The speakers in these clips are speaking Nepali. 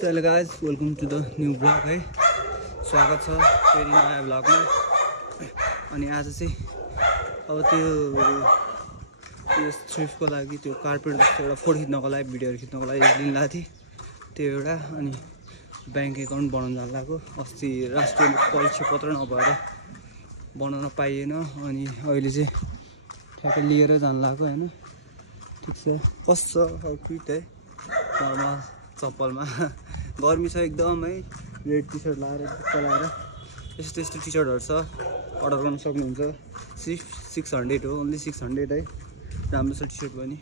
Hello guys, welcome to the new vlog है स्वागत छ फेरि नयाँ भ्लगमा। अनि आज चाहिँ अब त्यो थ्रिफ्टको लागि त्यो कार्पेट जस्तो एउटा फोटो खिच्नको लागि भिडियोहरु खिच्नको लागि लिन लाएको थिएँ त्यो एउटा। अनि बैंक एकाउन्ट बनाउन जान लागेको, अस्ति राष्ट्रिय परिचय पत्र नभएर बनाउन पाइएन। अनि अहिले चाहिँ ठ्याक्कै लिएर जान लागेको हैन। ठीक छ, कस्तो आउटफिट है, नर्मल चप्पलमा गर्मी छ एकदम है। रेड टी सर्ट लगाएर चलाएर यस्तो यस्तो टी सर्टहरु छ, अर्डर गर्न सक्नुहुन्छ। सिर्फ 600 हो, ओन्ली 600 है। राम्रो छ टी सर्ट पनि।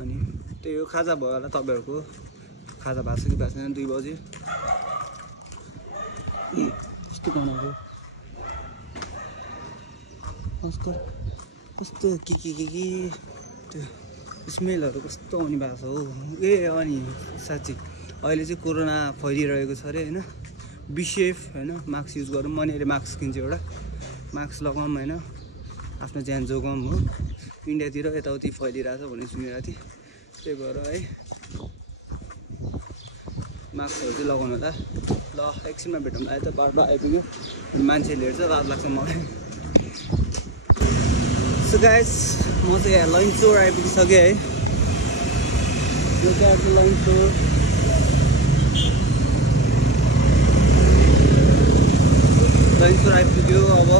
अनि त्यही हो, खाजा भयो होला तपाईहरुको। खाजा भएको छ कि भएको छैन, 2 बजे यस्तो बनाएको कस्तो के त्यो स्मेलहरु कस्तो आउने भएको छ हो। अनि साच्चै अहिले चाहिँ कोरोना फैलिरहेको छ रे हैन। बी सेफ हैन, मास्क युज गरौँ। मैले अहिले मास्क किन्छु, एउटा मास्क लगाऊँ हैन, आफ्नो ज्यान जोगाऊँ हो। इन्डियातिर यताउति फैलिरहेछ भन्ने सुनिरहेको थिएँ, त्यही भएर है मास्कहरु चाहिँ लगाउनु होला। ल एकछिनमा भेटौँ। अहिले त बाटो आइपुग्यो, मान्छेले हेर्छ, लाज लाग्छ मलाई। सो गाइस, म चाहिँ यहाँ लन्च स्टोर आइपुगिसकेँ है। यो चाहिँ लन्च स्टोर। लन्च स्टोर आइपुग्यो। अब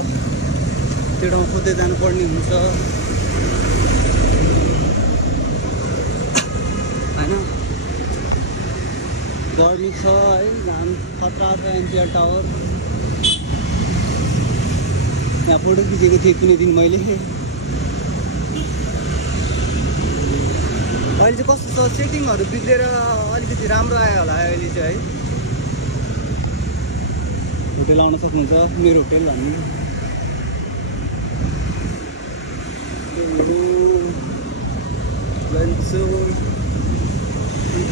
त्यो ठाउँ खोज्दै जानुपर्ने हुन्छ हैन। गर्मी छ है, घाम खतरा छ। एनसीआर टावर यहाँ फोटो खिचेको थिएँ कुनै दिन मैले। अहिले चाहिँ कस्तो छ, सेटिङहरु बिग्रेर अलिकति राम्रो आयो होला अहिले चाहिँ है। होटेल आउन सक्नुहुन्छ, मेरो होटेल भन्नु।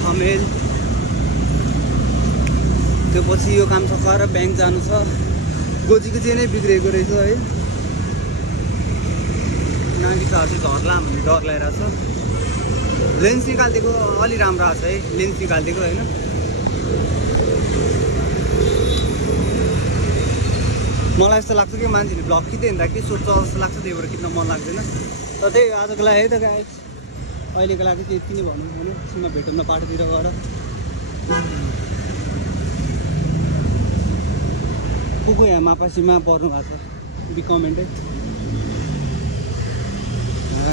थमेल त्यो पछि यो काम सकाएर ब्याङ्क जानु छ। गोजीको चाहिँ नै बिग्रेको रहेछ है। नागिसाहरु चाहिँ झर्ला भन्ने डर लागिरहेछ। लेन्स निकालिदिएको अलि राम्रो आछ है, लेन्स निकालिदिएको हैन। मलाई यस्तो लाग्छ कि मान्छेले भ्लग खिच्दै हिँड्दा के सोच्छ जस्तो लाग्छ, त्यही भएर खिच्न मन लाग्दैन। र त्यही आजको लागि है त गाइस, अहिलेको लागि चाहिँ यति नै भनौँ हैन। एकछिनमा भेटौँ न बाटोतिर गएर। को यहाँ मापासीमा पर्नु भएको छ, बी कमेन्ट है।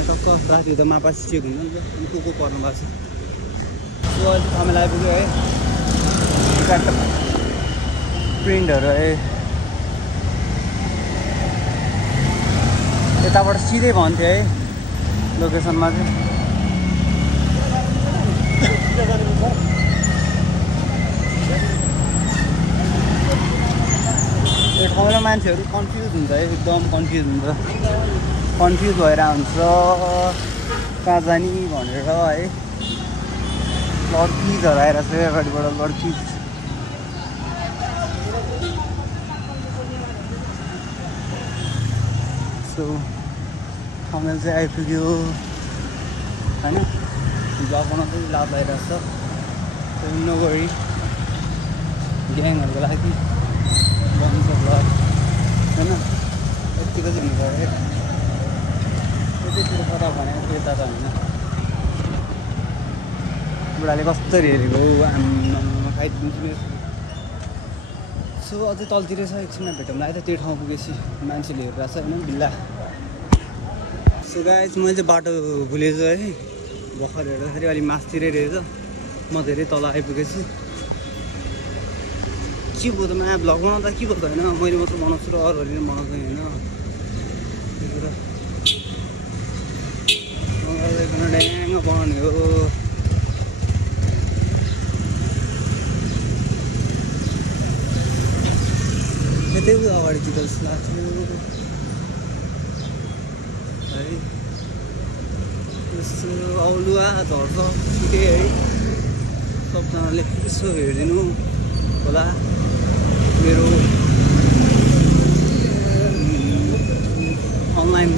टक्क राति त मापासी चेक हुँदैन नि त, अनि को पर्नु भएको छ। त्यो अहिले हामीलाई आइपुग्यो है प्रिन्टहरू है। यताबाट सिधै भन्थ्यो है लोकेसनमा चाहिँ। यो ठाउँमा मान्छेहरू कन्फ्युज हुन्छ है, एकदम कन्फ्युज हुन्छ। कन्फ्युज भएर हुन्छ कहाँ जाने भनेर है। लड्किजहरू आइरहेको छ अगाडिबाट, लड्किज। सो थमेल चाहिँ आइपुग्यो होइन। ब्लग बनाउँदै लाभ भइरहेको छ। त्यो नगरी ग्याङहरूको लागि बन्छ ब्लग होइन। यतिको चाहिँ हुनु पऱ्यो। यतितिर खराब भनेको त्यता त होइन। बुढाले कसरी हेरेको आम्मा खाइदिन्छु। सो अझै तलतिर छ, एकछिनमा भेटौँला है त। त्यो ठाउँ पुगेपछि मान्छेले हेरिरहेको छ होइन, बिल्ला। सो गाइस, मैले चाहिँ बाटो भुलेछु है। भर्खर हेर्दाखेरि अलिक मासतिरै रहेछ। म धेरै तल आइपुगेछु। के भयो त नयाँ भ्लग बनाउँदा के भयो त होइन, मैले मात्र बनाउँछु र अरूहरूले बनाउँदैन होइन। त्यही कुरा ड्याङ बनाउने हो। त्यतै अगाडि चाहिँ जस्तो लाग्थ्यो है। यस्तो औलुवा झर्छ छिटै है। सबजनाले यसो हेरिदिनु होला मेरो अनलाइन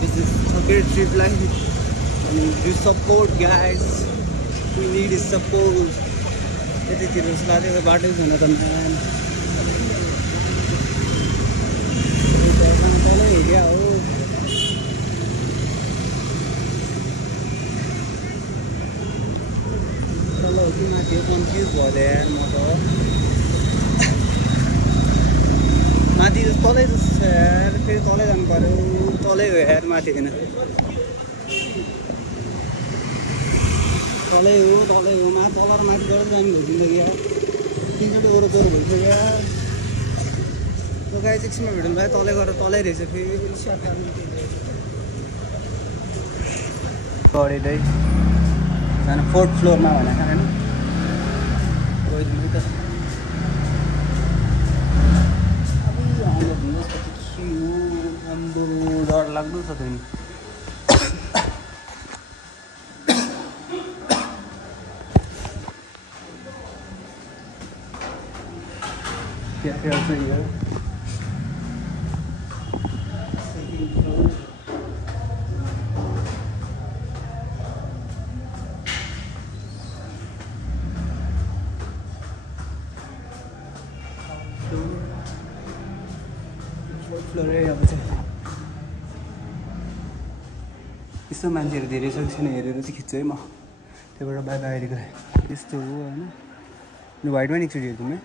बिजनेस छ के ट्रिपलाई। अनि support guys, we need support. माथितिर जस्तो लाग्थ्यो बाटो छैन त म्यान तलै हिँड्या हो तल हो कि माथि हो कन्फ्युज भयो यार म त माथि तलै जस्तो छ यार फेरि तलै जानु पर्यो तलै हो यार माथि होइन तलै हो तल र माथि गरेर जानु भइसक्यो यार तिनचोटि ओह्रो भइसक्यो यार त्यो गाई एकछिनमा भेट्नु भयो तलै गरेर तलै रहेछ फेरि गडेरै जानु 4th फ्लोरमा भनेको होइन गइदिनु त हाम्रो डर लाग्दो छ त नि क्या ख्याल छ यार फ्लोरै अब चाहिँ यस्तो मान्छेहरू धेरै छ छैन हेरेर चाहिँ खिच्छु है म त्यहाँबाट बाहिर बाहिरको यस्तो हो होइन वाइटमा नि एकचोटि हेर्नु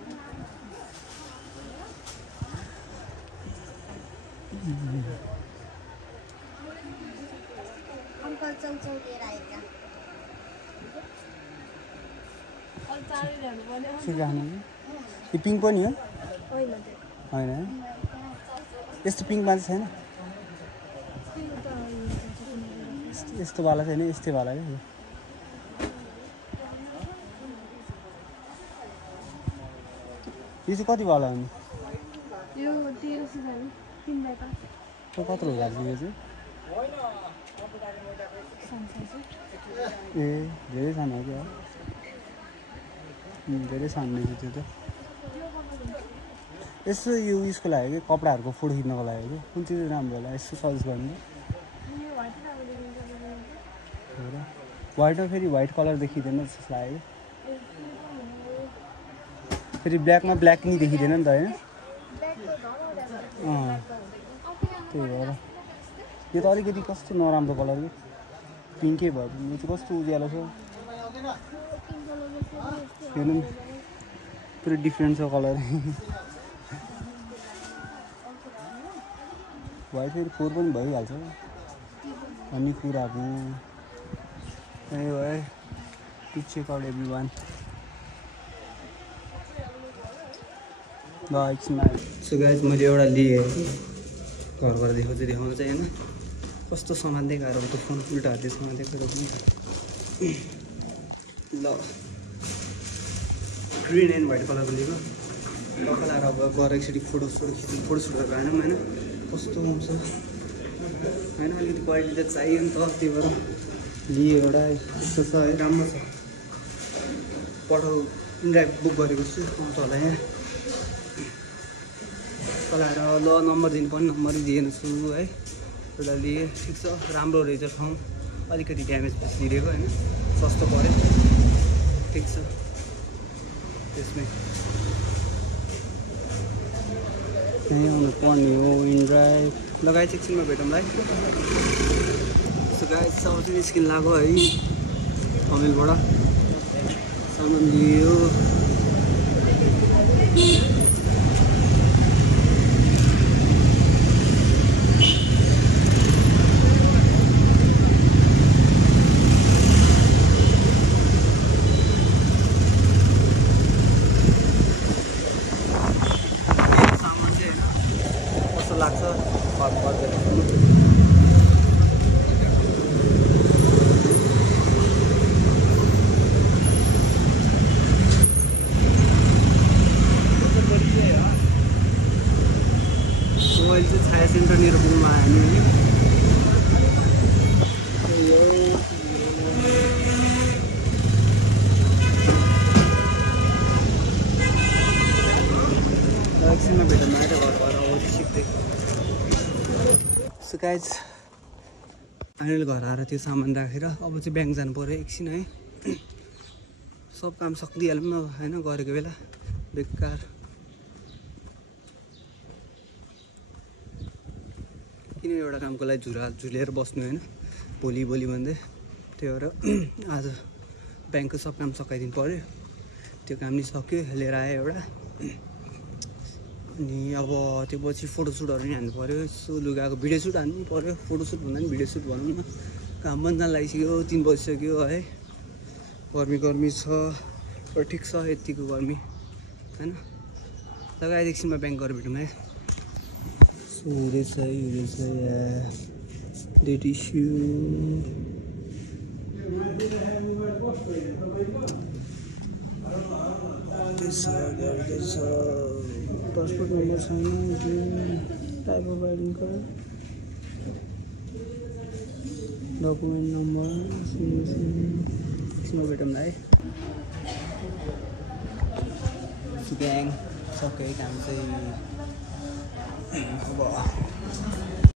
यो पिङ्क पनि हो होइन यस्तो पिङ्कमा चाहिँ छैन यस्तोवाला छैन यस्तैवाला क्या यो चाहिँ कतिवाला हो नि कत्रो लाग्छ यो चाहिँ ए धेरै सानो हो क्या धेरै सानो रहेछ त्यो त यसो यो उयसको लागि कि कपडाहरूको फोटो खिच्नको लागि कि कुन चाहिँ राम्रो होला यसो सजेस्ट गर्नु व्हाइटमा फेरि व्हाइट कलर देखिँदैन जस्तो लाग्यो फेरि ब्ल्याकमा ब्ल्याक नि देखिँदैन नि त होइन त्यही भएर यो त अलिकति कस्तो नराम्रो कलर कि पिङ्कै भयो यो चाहिँ कस्तो उज्यालो छ हेर्नु पुरै डिफ्रेन्ट छ कलर व्हाइट फेरि 4 पनि भइहाल्छ अनि कुराको त्यही भए to check out everyone so guys मैले एउटा लिएँ घरबाट देखाउँछु चाहिँ होइन कस्तो सामान देखाएर त्यो फोन उल्टा हातले सामान देखाएर पनि ल ग्रिन एन्ड व्हाइट कलरको लिएको लगाएर अब गएर एकचोटि फोटोसुट गरेर होइन होइन कस्तो आउँछ होइन अलिकति क्वालिटी त चाहियो नि त त्यही भएर लिएँ एउटा यस्तो छ है राम्रो छ पठाउ इनड्राइभ बुक गरेको छु आउँछ होला यहाँ चलाएर ल नम्बर दिनु पनि नम्बरै दिएन छु है एउटा लिएँ ठिक छ राम्रो रहेछ ठाउँ अलिकति ड्यामेज पछि दिएको होइन सस्तो पऱ्यो ठिक छ त्यसमै त्यहीँ आउनु पर्ने हो इनड्राइभ लगाइ एकछिनमा भेटौँला है सो गाइस अब चाहिँ निस्किन लाग्यो है कमेलबाट सामान लियो छाया सेन्टर निर पुग्नुमा हामी एकछिनमा भेटौँ आएर घर सिक्दै सो गाइज फाइनल घर आएर त्यो सामान राखेर अब चाहिँ ब्याङ्क जानु पऱ्यो एकछिन है सब काम सकिदिइहालौँ न होइन गरेको बेला बेकार किन एउटा कामको लागि झुलेर बस्नु होइन भोलि भन्दै त्यही भएर आज ब्याङ्कको सब काम सकाइदिनु पऱ्यो त्यो काम नि सक्यो लिएर आयो एउटा अनि अब त्यो पछि फोटोसुटहरू नि हान्नु पऱ्यो यसो लुगाको भिडियो सुट हान्नु पऱ्यो फोटोसुट भन्दा पनि भिडियो सुट भनौँ न काम पनि जान लागिसक्यो 3 बजिसक्यो है गर्मी छ तर ठिक छ यतिको गर्मी होइन लगाएर एकछिनमा ब्याङ्क गएर भेटौँ है हुँदैछ डेट इस्यु पासपोर्ट नम्बर छैन type of ID card document number एकछिनमा भेटौँ न है ब्याङ्क सबै काम चाहिँ अब